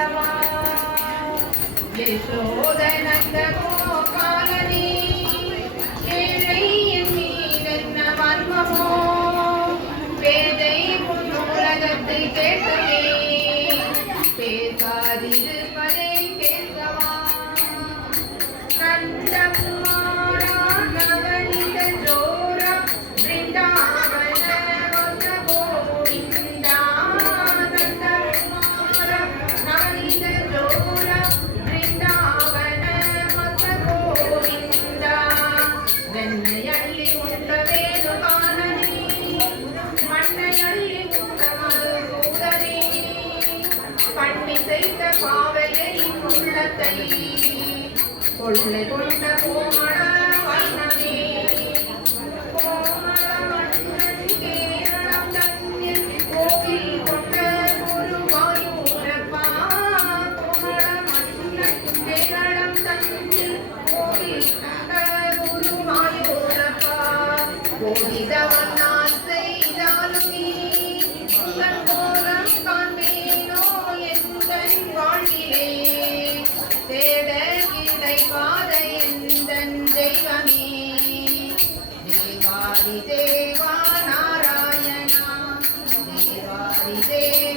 கேசவா யசோதனந்த கோபாலனே ஏழை என் மீதென்ன மர்மமோ பேதை உலகத்தை கேட்டதே பேசாதிருப்பதே கேசவா கண்டமாரா நவனித ஜோரா பிருந்தாவன வந்த கோவிந்தா கண்டமாரா நவனித ஜோரா பிருந்தாவன வந்த கோவிந்தா வெண்ணையள்ளி உண்ட வேது காணனே மண்ணையள்ளி உண்ட மதுசூதனே பண்ணி செய்த பாவையின் உள்ளத்தை கொள்ளை கொண்ட கோமள வண்ணனே கோமள வண்ணன் கேரளம் தன்னில் கோவில் கொண்ட குருவாயூரப்பா கோமள வண்ணன் கேரளம் தன்னில் கோவில் கொண்ட குருவாயூரப்பா கோவிதவன் நான் செய்தாலுமே உங்கள் கோலம் காண்பேனோ எங்கள் வாழ்விலே தேட கிடைவாத எந்தன் தெய்வமே தேவாதி தேவா நாராயணா தேவாதி தேவ